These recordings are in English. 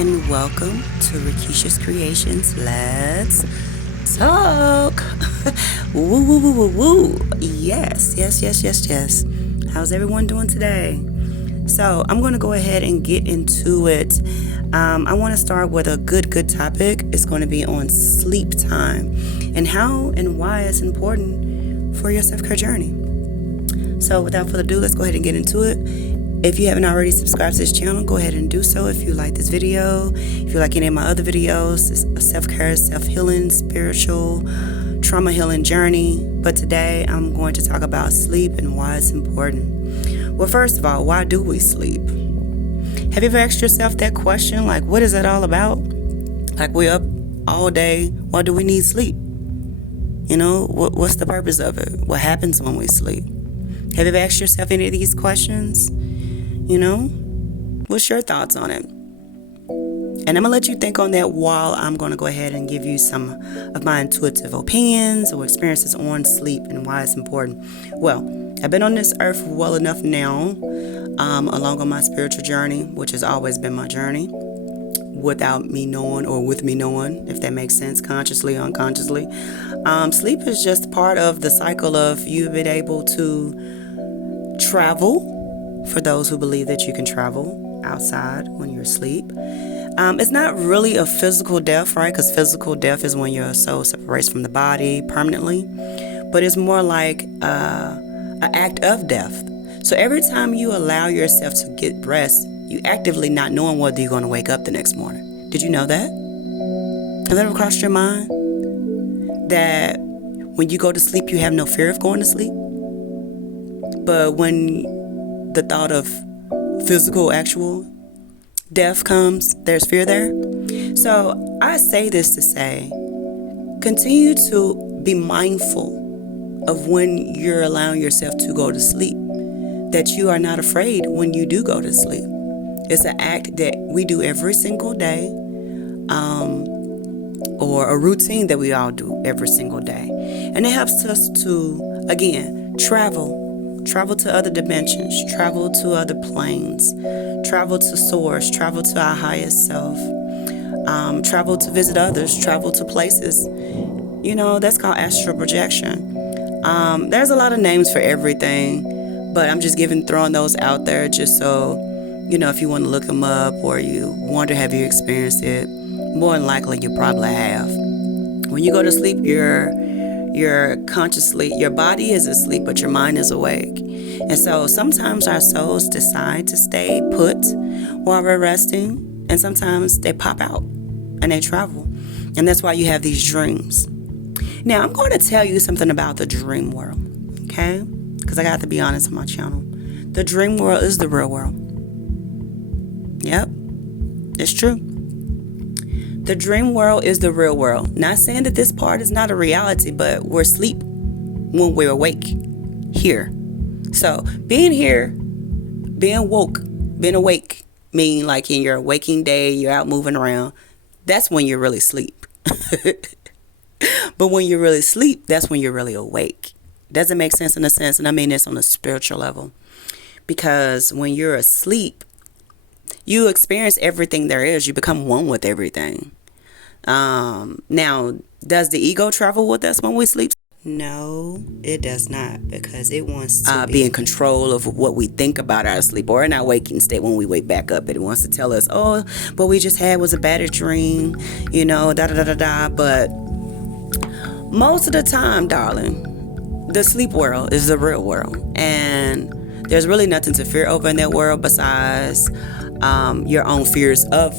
and welcome to Rakisha's Creations. Let's talk. Woo, woo, woo, woo, woo. Yes. How's everyone doing today? So I'm going to go ahead and get into it. I want to start with a good topic. It's going to be on sleep time and how and why it's important for your self-care journey. So without further ado, let's go ahead and get into it. If you haven't already subscribed to this channel, go ahead and do so. If you like this video, if you like any of my other videos, it's a self-care, self-healing, spiritual, trauma healing journey. But today I'm going to talk about sleep and why it's important. Well, first of all, why do we sleep? Have you ever asked yourself that question? Like, what is that all about? Like, we're up all day. Why do we need sleep? You know, what's the purpose of it? What happens when we sleep? Have you ever asked yourself any of these questions? You know, what's your thoughts on it? And I'm going to let you think on that while I'm going to go ahead and give you some of my intuitive opinions or experiences on sleep and why it's important. Well, I've been on this earth well enough now, along on my spiritual journey, which has always been my journey, without me knowing or with me knowing, if that makes sense, consciously, unconsciously. Sleep is just part of the cycle of you being able to travel. For those who believe that you can travel outside when you're asleep. It's not really a physical death, right? Because physical death is when your soul separates from the body permanently. But it's more like an act of death. So every time you allow yourself to get rest, you actively not knowing whether you're going to wake up the next morning. Did you know that? Has that ever crossed your mind? That when you go to sleep, you have no fear of going to sleep? But when the thought of physical, actual death comes, there's fear there. So I say this to say, continue to be mindful of when you're allowing yourself to go to sleep, that you are not afraid when you do go to sleep. It's an act that we do every single day, or a routine that we all do every single day. And it helps us to, again, travel to other dimensions, travel to other planes, travel to source, travel to our highest self, travel to visit others, travel to places. You know, that's called astral projection. There's a lot of names for everything, but I'm just throwing those out there just so, you know, if you want to look them up or you wonder, have you experienced it? More than likely, you probably have. When you go to sleep, you're consciously, your body is asleep, but your mind is awake. And so sometimes our souls decide to stay put while we're resting, and sometimes they pop out and they travel. And that's why you have these dreams. Now, I'm going to tell you something about the dream world, okay? Because I got to be honest on my channel. The dream world is the real world. Yep, it's true. The dream world is the real world. Not saying that this part is not a reality, but we're asleep when we're awake here. So being here, being woke, being awake, meaning like in your waking day, you're out moving around. That's when you're really asleep. But when you really sleep, that's when you're really awake. Doesn't make sense in a sense, and I mean this on a spiritual level. Because when you're asleep, you experience everything there is. You become one with everything. Now, does the ego travel with us when we sleep? No, it does not, because it wants to be in control of what we think about our sleep or in our waking state. When we wake back up, it wants to tell us, oh, what we just had was a bad dream, you know, But most of the time, darling, the sleep world is the real world, and there's really nothing to fear over in that world besides your own fears of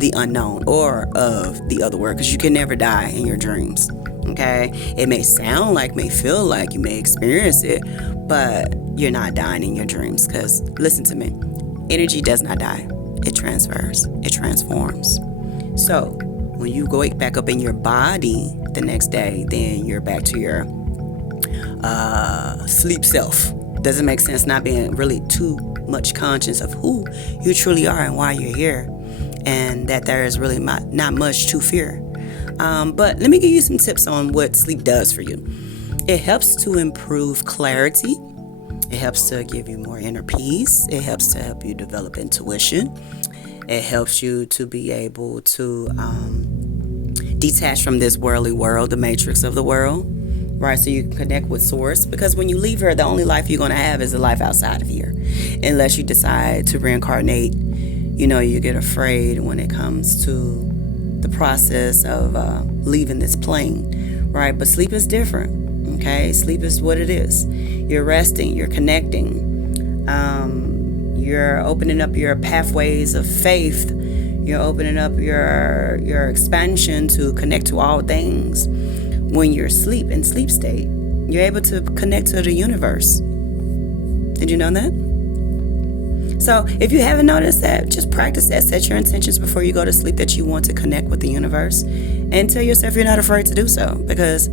the unknown or of the other world, because you can never die in your dreams. Okay, it may sound like, may feel like, you may experience it, but you're not dying in your dreams. Because listen to me, energy does not die. It transfers, it transforms. So when you go back up in your body the next day, then you're back to your sleep self. Doesn't make sense not being really too much conscious of who you truly are and why you're here, and that there is really not much to fear. But let me give you some tips on what sleep does for you. It helps to improve clarity. It helps to give you more inner peace. It helps to help you develop intuition. It helps you to be able to detach from this worldly world, the matrix of the world, right? So you can connect with source, because when you leave here, the only life you're going to have is the life outside of here, unless you decide to reincarnate. You get afraid when it comes to the process of leaving this plane, right? But sleep is different, okay? Sleep is what it is. You're resting, you're connecting, you're opening up your pathways of faith. You're opening up your expansion to connect to all things. When you're asleep, in sleep state, you're able to connect to the universe. Did you know that? So if you haven't noticed that, just practice that. Set your intentions before you go to sleep that you want to connect with the universe, and tell yourself you're not afraid to do so, because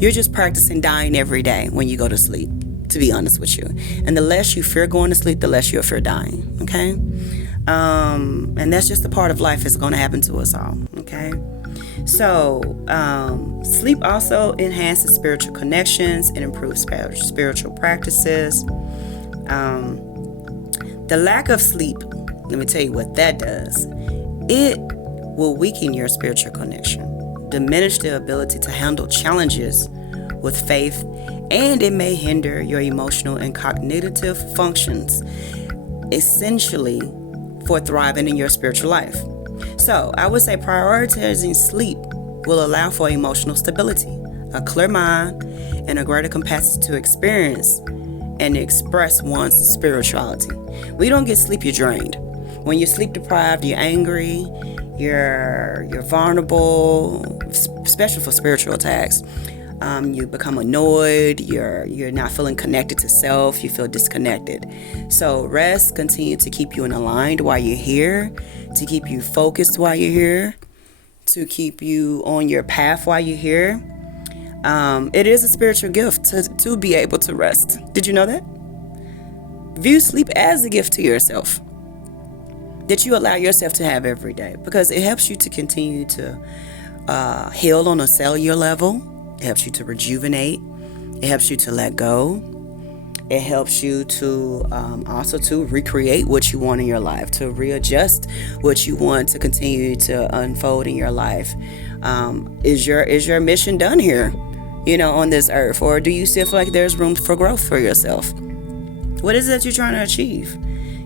you're just practicing dying every day when you go to sleep, to be honest with you. And the less you fear going to sleep, the less you'll fear dying, okay? And that's just a part of life. It's going to happen to us all, okay? So sleep also enhances spiritual connections and improves spiritual practices. The lack of sleep, let me tell you what that does. It will weaken your spiritual connection, diminish the ability to handle challenges with faith, and it may hinder your emotional and cognitive functions, essentially for thriving in your spiritual life. So I would say prioritizing sleep will allow for emotional stability, a clear mind, and a greater capacity to experience and express one's spirituality. When you don't get sleep, you're drained. When you're sleep deprived, you're angry, you're vulnerable, especially for spiritual attacks. You become annoyed, you're not feeling connected to self, you feel disconnected. So rest continue to keep you aligned while you're here, to keep you focused while you're here, to keep you on your path while you're here. It is a spiritual gift to be able to rest. Did you know that? View sleep as a gift to yourself that you allow yourself to have every day, because it helps you to continue to heal on a cellular level. It helps you to rejuvenate. It helps you to let go. It helps you to also to recreate what you want in your life, to readjust what you want to continue to unfold in your life. Is your mission done here, on this earth, or do you still feel like there's room for growth for yourself? What is it that you're trying to achieve,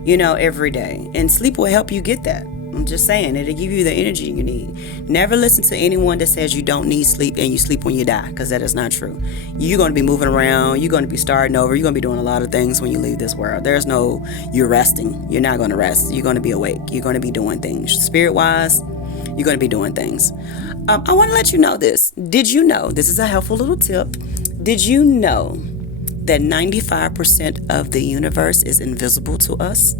every day? And sleep will help you get that. I'm just saying, it'll give you the energy you need. Never listen to anyone that says you don't need sleep and you sleep when you die, because that is not true. You're going to be moving around. You're going to be starting over. You're going to be doing a lot of things when you leave this world. There's no, you're resting. You're not going to rest. You're going to be awake. You're going to be doing things. Spirit-wise, you're going to be doing things. I want to let you know this. Did you know, this is a helpful little tip. Did you know that 95% of the universe is invisible to us?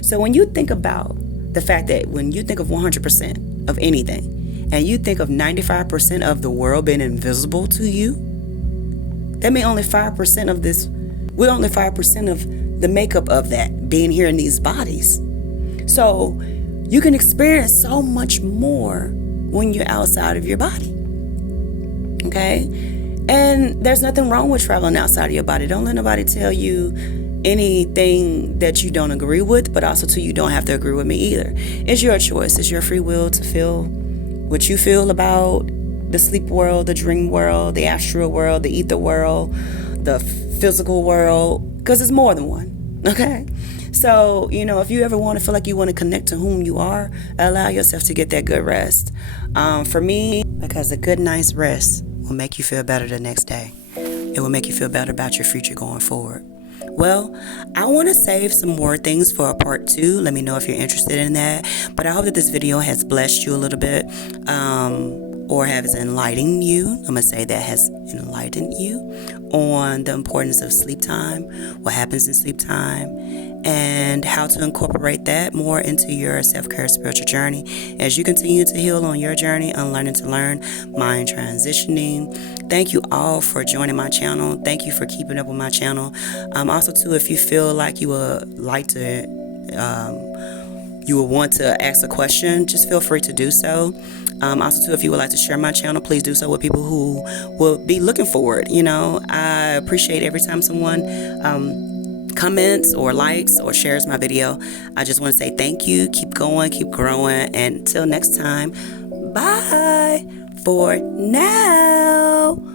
So when you think about the fact that when you think of 100% of anything, and you think of 95% of the world being invisible to you, that means only 5% of this, we're only 5% of the makeup of that being here in these bodies. So you can experience so much more when you're outside of your body. Okay? And there's nothing wrong with traveling outside of your body. Don't let nobody tell you anything that you don't agree with, but also too, you don't have to agree with me either. It's your choice. It's your free will to feel what you feel about the sleep world, the dream world, the astral world, the ether world, the physical world, because it's more than one. Okay? So, if you ever want to feel like you want to connect to whom you are, allow yourself to get that good rest. For me, because a good night's rest will make you feel better the next day. It will make you feel better about your future going forward. Well, I want to save some more things for a part 2. Let me know if you're interested in that. But I hope that this video has blessed you a little bit, or has enlightened you. I'm going to say that has enlightened you on the importance of sleep time, what happens in sleep time, and how to incorporate that more into your self-care spiritual journey as you continue to heal on your journey, unlearning to learn, mind transitioning. Thank you all for joining my channel. Thank you for keeping up with my channel. Also, too, if you feel like you would like to, you would want to ask a question, just feel free to do so. Also, too, if you would like to share my channel, please do so with people who will be looking for it. I appreciate every time someone comments or likes or shares my video. I just want to say thank you. Keep going, keep growing. And until next time, bye for now.